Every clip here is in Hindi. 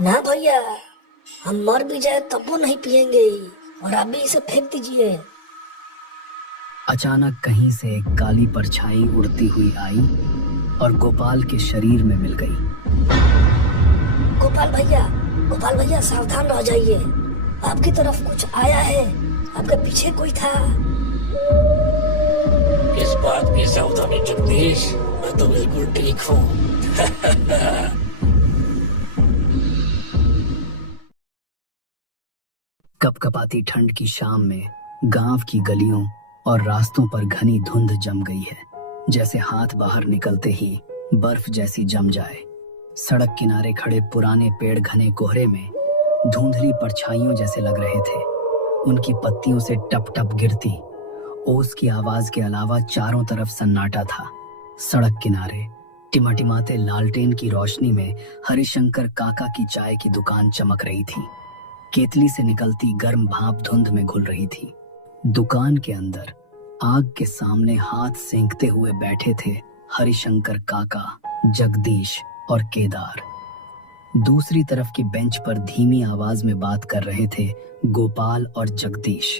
ना भैया, हम मर भी जाए तब वो नहीं पियेंगे। और आप भी इसे फेंक दीजिए। अचानक कहीं से एक काली परछाई उड़ती हुई आई और गोपाल के शरीर में मिल गई। गोपाल भैया, गोपाल भैया सावधान रह जाइए। आपकी तरफ कुछ आया है। आपके पीछे कोई था। इस बात की सावधानी जगदीश, मैं तो बिल्कुल ठीक हूँ। कपकपाती ठंड की शाम में गांव की गलियों और रास्तों पर घनी धुंध जम गई है, जैसे हाथ बाहर निकलते ही बर्फ जैसी जम जाए। सड़क किनारे खड़े पुराने पेड़ घने कोहरे में धुंधली परछाइयों जैसे लग रहे थे। उनकी पत्तियों से टप टप गिरती ओस की आवाज के अलावा चारों तरफ सन्नाटा था। सड़क किनारे टिमटिमाते लालटेन की रोशनी में हरिशंकर काका की चाय की दुकान चमक रही थी। केतली से निकलती गर्म भाप धुंध में घुल रही थी। दुकान के अंदर आग के सामने हाथ सेंकते हुए बैठे थे हरिशंकर काका, जगदीश और केदार। दूसरी तरफ की बेंच पर धीमी आवाज में बात कर रहे थे गोपाल और जगदीश।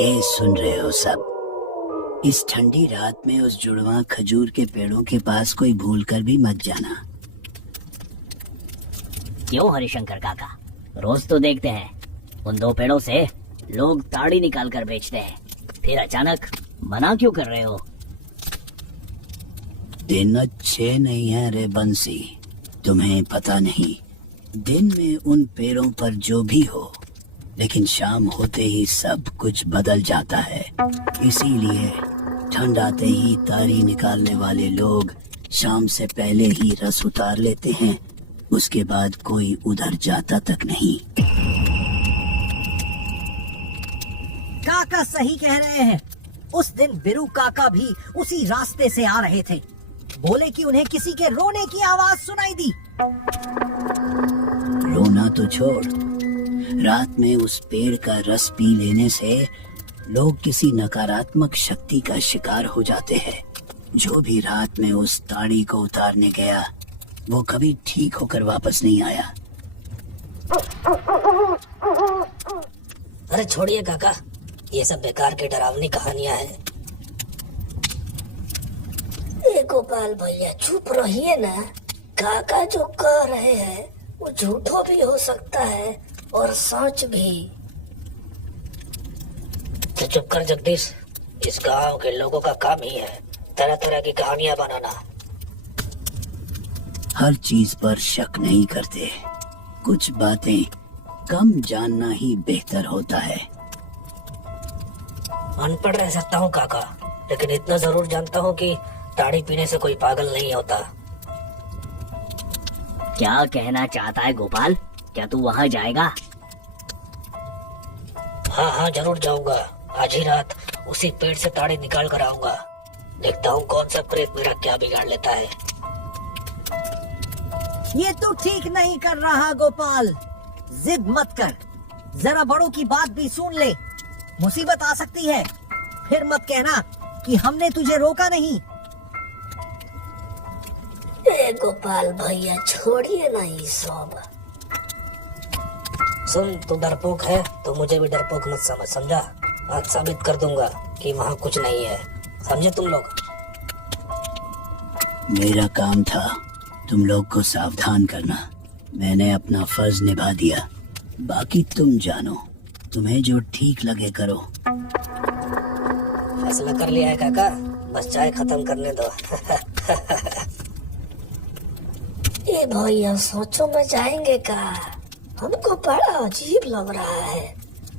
ए सुन रहे हो सब? इस ठंडी रात में उस जुड़वा खजूर के पेड़ों के पास कोई भूल कर भी मत जाना। क्यों हरिशंकर काका, रोज तो देखते हैं उन दो पेड़ों से लोग ताड़ी निकाल कर बेचते हैं, फिर अचानक मना क्यों कर रहे हो? दिन अच्छे नहीं है रे बंसी, तुम्हें पता नहीं। दिन में उन पेड़ों पर जो भी हो, लेकिन शाम होते ही सब कुछ बदल जाता है। इसीलिए ठंड आते ही ताड़ी निकालने वाले लोग शाम से पहले ही रस उतार लेते हैं। उसके बाद कोई उधर जाता तक नहीं। काका सही कह रहे हैं। उस दिन बिरू काका भी उसी रास्ते से आ रहे थे। बोले कि उन्हें किसी के रोने की आवाज सुनाई दी। रोना तो छोड़, रात में उस पेड़ का रस पी लेने से लोग किसी नकारात्मक शक्ति का शिकार हो जाते हैं। जो भी रात में उस ताड़ी को उतारने गया, वो कभी ठीक होकर वापस नहीं आया। अरे छोड़िए काका, ये सब बेकार की डरावनी कहानियां हैं। ए गोपाल भैया चुप रहिए ना। काका जो कह रहे हैं वो झूठो भी हो सकता है और सच भी। तो चुप कर जगदीश, इस गांव के लोगों का काम ही है तरह तरह की कहानियां बनाना। हर चीज पर शक नहीं करते। कुछ बातें कम जानना ही बेहतर होता है। अनपढ़ रह सकता हूँ काका, लेकिन इतना जरूर जानता हूँ कि ताड़ी पीने से कोई पागल नहीं होता। क्या कहना चाहता है गोपाल? क्या तू वहाँ जाएगा? हाँ हाँ जरूर जाऊंगा। आज ही रात उसी पेड़ से ताड़ी निकाल कर आऊंगा। देखता हूँ कौन सा प्रेत मेरा क्या बिगाड़ लेता है। ये तू ठीक नहीं कर रहा गोपाल। जिद मत कर, जरा बड़ों की बात भी सुन ले। मुसीबत आ सकती है। फिर मत कहना कि हमने तुझे रोका नहीं। ए गोपाल भैया छोड़िए ना ये सब। सुन, तू डरपोक है तो मुझे भी डरपोक मत समझ, समझा? आज साबित कर दूंगा कि वहाँ कुछ नहीं है। समझे तुम लोग? मेरा काम था तुम लोग को सावधान करना। मैंने अपना फर्ज निभा दिया। बाकी तुम जानो, तुम्हें जो ठीक लगे करो। फैसला कर लिया है काका, बस चाय खत्म करने दो। ए भैया सोचो में जाएंगे का? हमको बड़ा अजीब लग रहा है।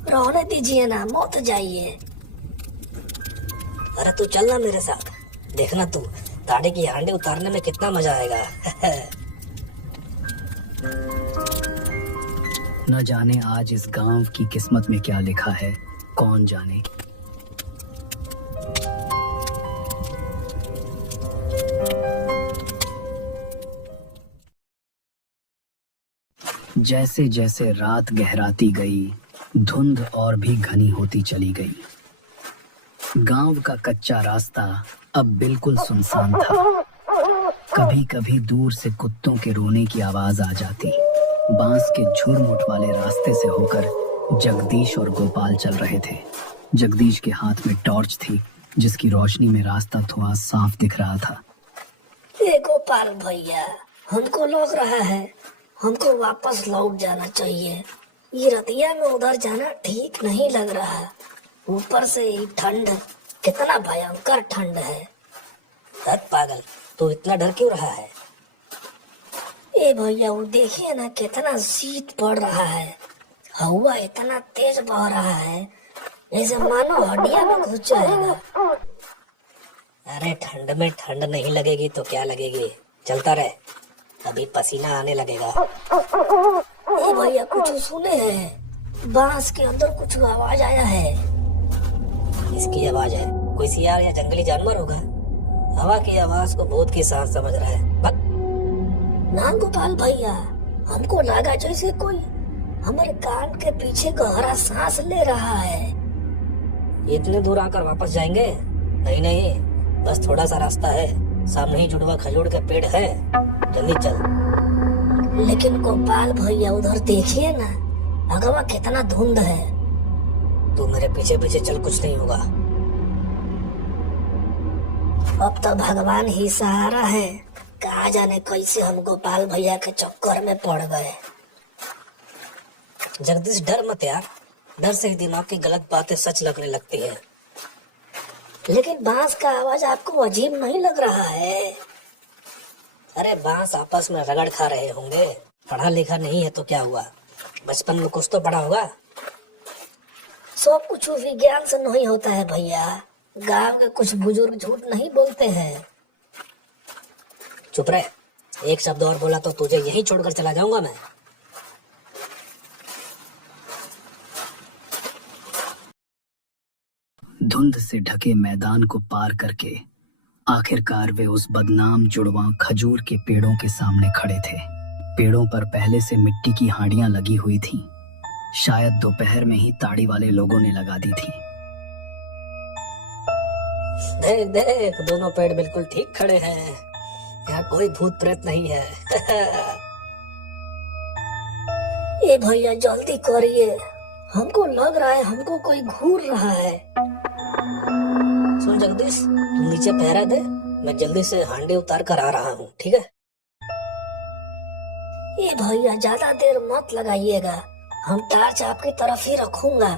रहने दीजिए ना, मत जाइए। अरे तू चलना मेरे साथ, देखना तू ताड़ी की हांडी उतारने में कितना मजा आएगा। न जाने आज इस गांव की किस्मत में क्या लिखा है, कौन जाने। जैसे जैसे रात गहराती गई, धुंध और भी घनी होती चली गई। गांव का कच्चा रास्ता अब बिल्कुल सुनसान था। कभी कभी दूर से कुत्तों के रोने की आवाज आ जाती। बांस के झुरमुट वाले रास्ते से होकर जगदीश और गोपाल चल रहे थे। जगदीश के हाथ में टॉर्च थी, जिसकी रोशनी में रास्ता थोड़ा साफ दिख रहा था। ए गोपाल भैया, हमको लग रहा है हमको वापस लौट जाना चाहिए। ये रतिया में उधर जाना ठीक नहीं लग रहा। ऊपर से ये ठंड, कितना भयंकर ठंड है। हद पागल, तू इतना डर क्यों रहा है? ए भैया, वो देखिए ना कितना शीत पड़ रहा है। हवा इतना तेज बह रहा है, जैसे मानो हड्डियां में घुस जाएगा। अरे ठंड में ठंड नहीं लगेगी तो क्या लगेगी? चलता रहे, अभी पसीना आने लगेगा। ए भैया, कुछ सुने हैं? बांस के अंदर कुछ आवाज आया है। इसकी आवाज है? कोई सियार या जंगली जानवर होगा। हवा की आवाज को भूत की सांस समझ रहा है। बक। ना गोपाल भैया, हमको लगा जैसे कोई हमारे कान के पीछे गहरा सांस ले रहा है। इतने दूर आकर वापस जाएंगे? नहीं नहीं, बस थोड़ा सा रास्ता है, सामने ही जुड़वा खजूर के पेड़ है, जल्दी चल। लेकिन गोपाल भैया, उधर देखिए ना, अगवा कितना धुंध है। तू मेरे पीछे पीछे चल, कुछ नहीं होगा। अब तो भगवान ही सहारा है। कहा जाने कैसे हम गोपाल भैया के चक्कर में पड़ गए। जगदीश डर मत यार, डर से ही दिमाग की गलत बातें सच लगने लगती है। लेकिन बांस का आवाज आपको अजीब नहीं लग रहा है? अरे बांस आपस में रगड़ खा रहे होंगे। पढ़ा लिखा नहीं है तो क्या हुआ, बचपन में कुछ तो पढ़ा होगा। सब कुछ विज्ञान से नहीं होता है भैया। गांव के कुछ बुजुर्ग झूठ नहीं बोलते हैं। चुप रहे, एक शब्द और बोला तो तुझे यहीं छोड़कर चला जाऊंगा मैं। धुंध से ढके मैदान को पार करके आखिरकार वे उस बदनाम जुड़वा खजूर के पेड़ों के सामने खड़े थे। पेड़ों पर पहले से मिट्टी की हांडियां लगी हुई थीं। शायद दोपहर में ही ताड़ी वाले लोगों ने लगा दी थी। देख देख, दोनों पेड़ बिल्कुल ठीक खड़े हैं। यहाँ कोई भूत प्रेत नहीं है। ए भैया, जल्दी करिए, हमको लग रहा है हमको कोई घूर रहा है। सुन जगदीश, तुम नीचे पहरा दे, मैं जल्दी से हांडी उतार कर आ रहा हूँ, ठीक है? ए भैया, ज्यादा देर मत लगाइएगा, हम टार्च आपकी तरफ ही रखूंगा।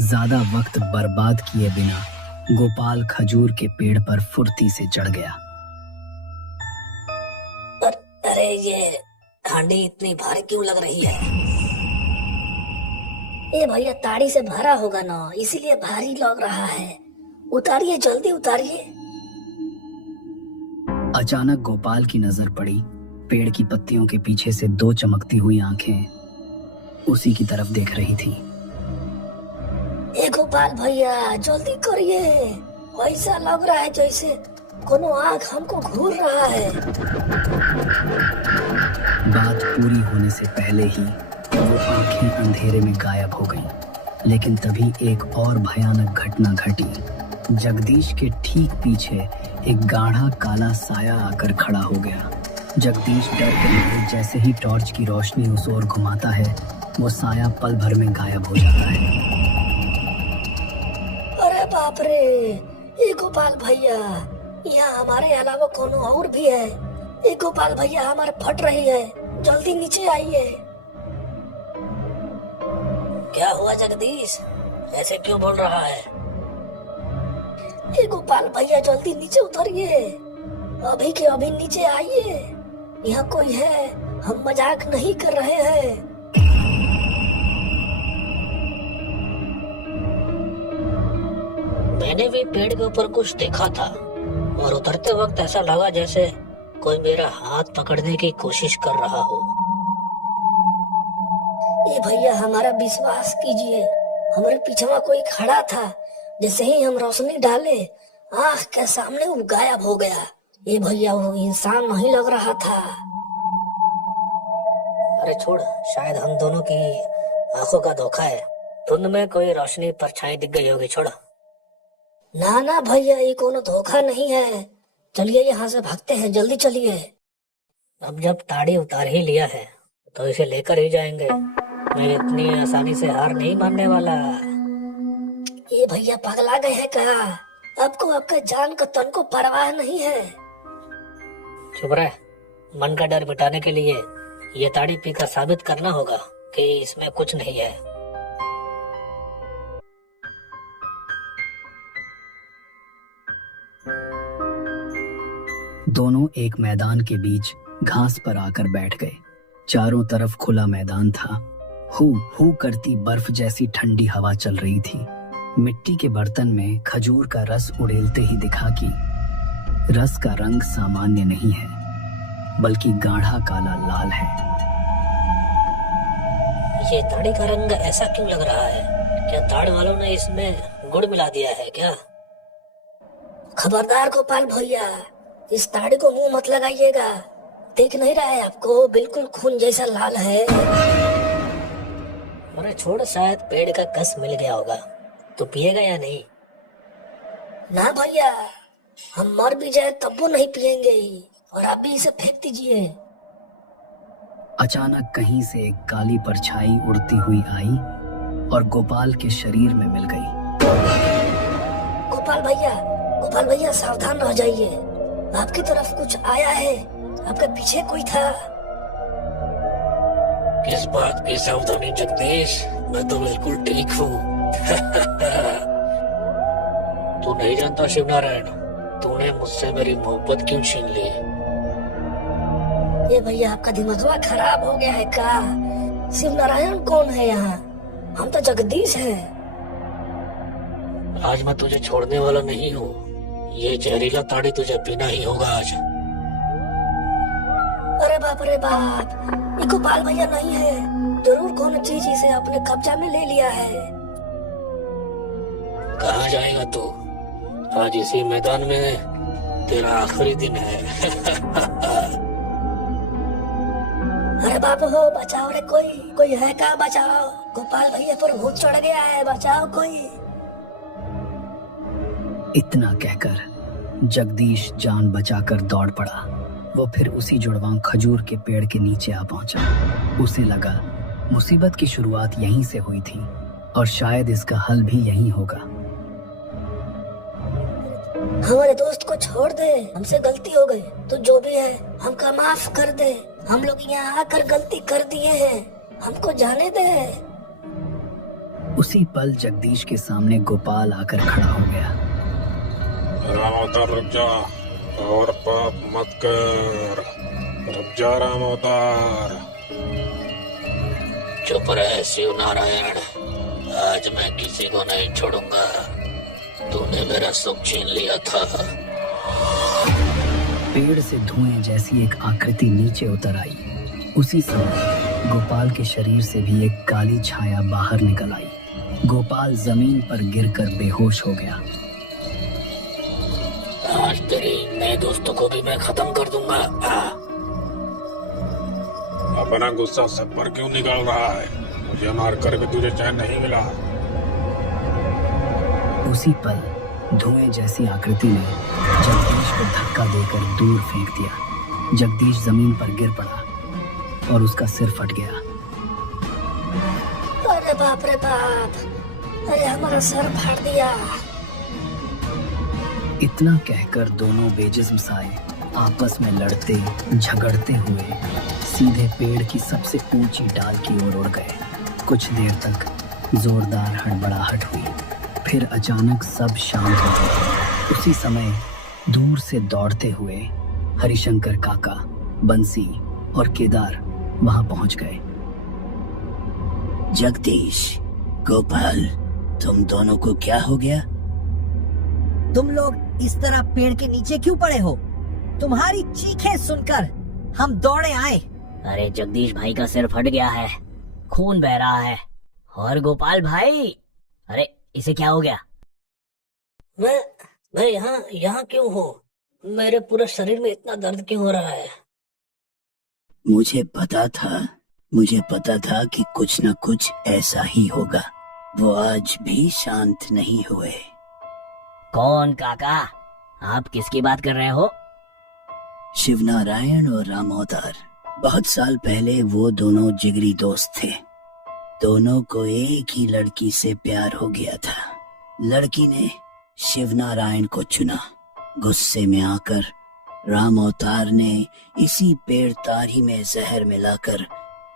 ज्यादा वक्त बर्बाद किए बिना गोपाल खजूर के पेड़ पर फुर्ती से चढ़ गया। अरे ये हांडी इतनी भारी क्यों लग रही है? ए भैया, ताड़ी से भरा होगा ना, इसीलिए भारी लग रहा है। उतारिए, जल्दी उतारिए। अचानक गोपाल की नजर पड़ी। पेड़ की पत्तियों के पीछे से दो चमकती हुई आंखें उसी की तरफ देख रही थी। ए गोपाल भैया, जल्दी करिए, ऐसा लग रहा है जैसे कोनो आंख हमको घूर रहा है। बात पूरी होने से पहले ही वो आंखें अंधेरे में गायब हो गईं। लेकिन तभी एक और भयानक घटना घटी। जगदीश के ठीक पीछे एक गाढ़ा काला साया आकर खड़ा हो गया। जगदीश डर के मारे जैसे ही टॉर्च की रोशनी उस ओर घुमाता है, वो साया पल भर में गायब हो जाता है। अरे बाप रे! ये गोपाल भैया, यहाँ हमारे अलावा कोनो और भी है। ये गोपाल भैया, हमारे फट रही है, जल्दी नीचे आइए। क्या हुआ जगदीश, ऐसे क्यों बोल रहा है? ये गोपाल भैया, जल्दी नीचे उतरिए, अभी के अभी नीचे आइए। यहाँ कोई है, हम मजाक नहीं कर रहे हैं। मैंने भी पेड़ के ऊपर कुछ देखा था और उतरते वक्त ऐसा लगा जैसे कोई मेरा हाथ पकड़ने की कोशिश कर रहा हो। ये भैया, हमारा विश्वास कीजिए, हमारे पीछे में कोई खड़ा था। जैसे ही हम रोशनी डाले, आँख के सामने वो गायब हो गया। ये भैया, वो इंसान नहीं लग रहा था। अरे छोड़, शायद हम दोनों की आंखों का धोखा है। धुंध में कोई रोशनी परछाई दिख गई होगी, छोड़। ना ना भैया, ये कोनो धोखा नहीं है। चलिए यहाँ से भागते हैं, जल्दी चलिए। अब जब ताड़ी उतार ही लिया है तो इसे लेकर ही जाएंगे। मैं इतनी आसानी से हार नहीं मानने वाला। ये भैया पगला गए हैं क्या? आपको आपके जान का तन को परवाह नहीं है। चुप रह। मन का डर मिटाने के लिए ये ताड़ी पीकर साबित करना होगा कि इसमें कुछ नहीं है। दोनों एक मैदान के बीच घास पर आकर बैठ गए। चारों तरफ खुला मैदान था। हू हू करती बर्फ जैसी ठंडी हवा चल रही थी। मिट्टी के बर्तन में खजूर का रस उड़ेलते ही दिखा कि रस का रंग सामान्य नहीं है, बल्कि गाढ़ा काला लाल है। ये ताड़ी का रंग ऐसा क्यों लग रहा है? क्या ताड़ वालों ने इसमें गुड़ मिला दिया है क्या? खबरदार गोपाल भैया, इस ताड़ी को मुंह मत लगाइएगा। देख नहीं रहा है आपको, बिल्कुल खून जैसा लाल है। अरे छोड़, शायद पेड़ का कस मिल गया होगा। तो पिएगा या नहीं? ना भैया, हम मर भी जाए तब वो नहीं पिएंगे। और आप भी इसे फेंक दीजिए। अचानक कहीं से एक काली परछाई उड़ती हुई आई और गोपाल के शरीर में मिल गई। गोपाल भैया सावधान रह जाइए। आपकी तरफ कुछ आया है, आपके पीछे कोई था। किस बात की सावधानी जगदीश? मैं तो बिल्कुल ठीक हूँ। तू नहीं जानता शिवनारायण, तूने मुझसे मेरी मोहब्बत क्यों छीन ली? ये भैया आपका दिमाग खराब हो गया है क्या? शिव नारायण कौन है यहाँ? हम तो जगदीश हैं। आज मैं तुझे छोड़ने वाला नहीं हूँ। ये जहरीला ताड़ी तुझे पीना ही होगा आज। अरे बाप, ये गोपाल भैया नहीं है। जरूर कौन चीज इसे अपने कब्जा में ले लिया है। कहाँ जाएगा तू? आज इसी मैदान में तेरा आखिरी दिन है। अरे बाप हो, बचाओ रे, कोई है क्या? बचाओ, गोपाल भैया पर भूत चढ़ गया है, बचाओ कोई। इतना कहकर जगदीश जान बचाकर दौड़ पड़ा। वो फिर उसी जुड़वां खजूर के पेड़ के नीचे आ पहुंचा। उसे लगा मुसीबत की शुरुआत यहीं से हुई थी और शायद इसका हल भी यहीं होगा। हमारे दोस्त को छोड़ दे, हमसे गलती हो गई। तो जो भी है हमका माफ कर दे। हम लोग यहाँ आकर गलती कर दिए हैं, हमको जाने दे। उसी पल जगदीश के सामने गोपाल आकर खड़ा हो गया। रामोतर रुक जा, और पाप मत कर। रुक जा रामोतर। चुप रहे शिव नारायण, आज मैं किसी को नहीं छोड़ूंगा। तूने मेरा सुख छीन लिया था। पेड़ से धुएं जैसी एक आकृति नीचे उतर आई। उसी समय गोपाल के शरीर से भी एक काली छाया बाहर निकल आई। गोपाल जमीन पर गिरकर बेहोश हो गया। आज तेरे नए दोस्तों को भी मैं खत्म कर दूंगा। अपना गुस्सा सब पर क्यों निकाल रहा है? मुझे मार कर भी तुझे चैन नहीं मिला। उसी पल धुएं जैसी आकृति ने जगदीश को धक्का देकर दूर फेंक दिया। जगदीश जमीन पर गिर पड़ा और उसका सिर फट गया। अरे बाप रे बाप, अरे हमारा सर फाड़ दिया। इतना कहकर दोनों बेजिस्म साए आपस में लड़ते झगड़ते हुए सीधे पेड़ की सबसे ऊंची डाल की ओर उड़ गए। कुछ देर तक जोरदार हड़बड़ाहट हुई, फिर अचानक सब शांत हो गए। उसी समय दूर से दौड़ते हुए हरिशंकर काका, बंसी और केदार वहां पहुंच गए। जगदीश, गोपाल, तुम दोनों को क्या हो गया? तुम लोग इस तरह पेड़ के नीचे क्यों पड़े हो? तुम्हारी चीखें सुनकर हम दौड़े आए। अरे जगदीश भाई का सिर फट गया है, खून बह रहा है। और गोपाल भाई, अरे इसे क्या हो गया? मैं यहाँ क्यों हूँ? मेरे पूरे शरीर में इतना दर्द क्यों हो रहा है? मुझे पता था कि कुछ न कुछ ऐसा ही होगा। वो आज भी शांत नहीं हुए। कौन काका? आप किसकी बात कर रहे हो? शिवनारायण और रामोदार। बहुत साल पहले वो दोनों जिगरी दोस्त थे। दोनों को एक ही लड़की से प्यार हो गया था। लड़की ने शिवनारायण को चुना। गुस्से में आकर राम अवतार ने इसी पेड़ तारी में जहर मिलाकर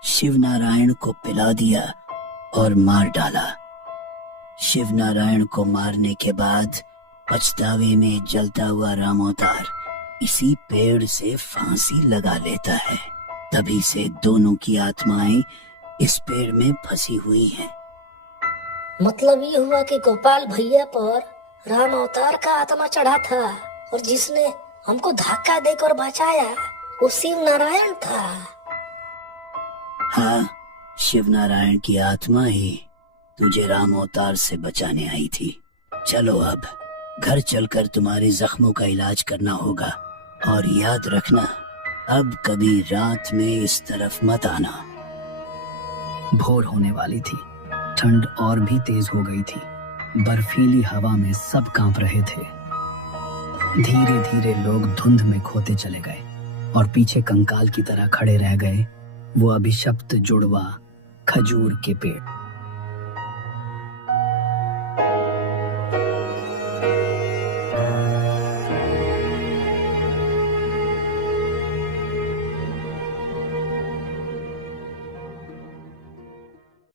शिवनारायण को पिला दिया और मार डाला। शिवनारायण को मारने के बाद पछतावे में जलता हुआ राम अवतार इसी पेड़ से फांसी लगा लेता है। तभी से दोनों की आत्माएं इस पेड़ में फंसी हुई हैं। मतलब ये हुआ कि गोपाल भैया पर राम अवतार का आत्मा चढ़ा था और जिसने हमको धक्का देकर बचाया वो शिव नारायण था। हाँ, शिवनारायण की आत्मा ही तुझे राम अवतार से बचाने आई थी। चलो अब घर चलकर तुम्हारे जख्मों का इलाज करना होगा और याद रखना, अब कभी रात में इस तरफ मत आना। भोर होने वाली थी। ठंड और भी तेज हो गई थी। बर्फीली हवा में सब कांप रहे थे। धीरे धीरे लोग धुंध में खोते चले गए और पीछे कंकाल की तरह खड़े रह गए वो अभिशप्त जुड़वा खजूर के पेड़।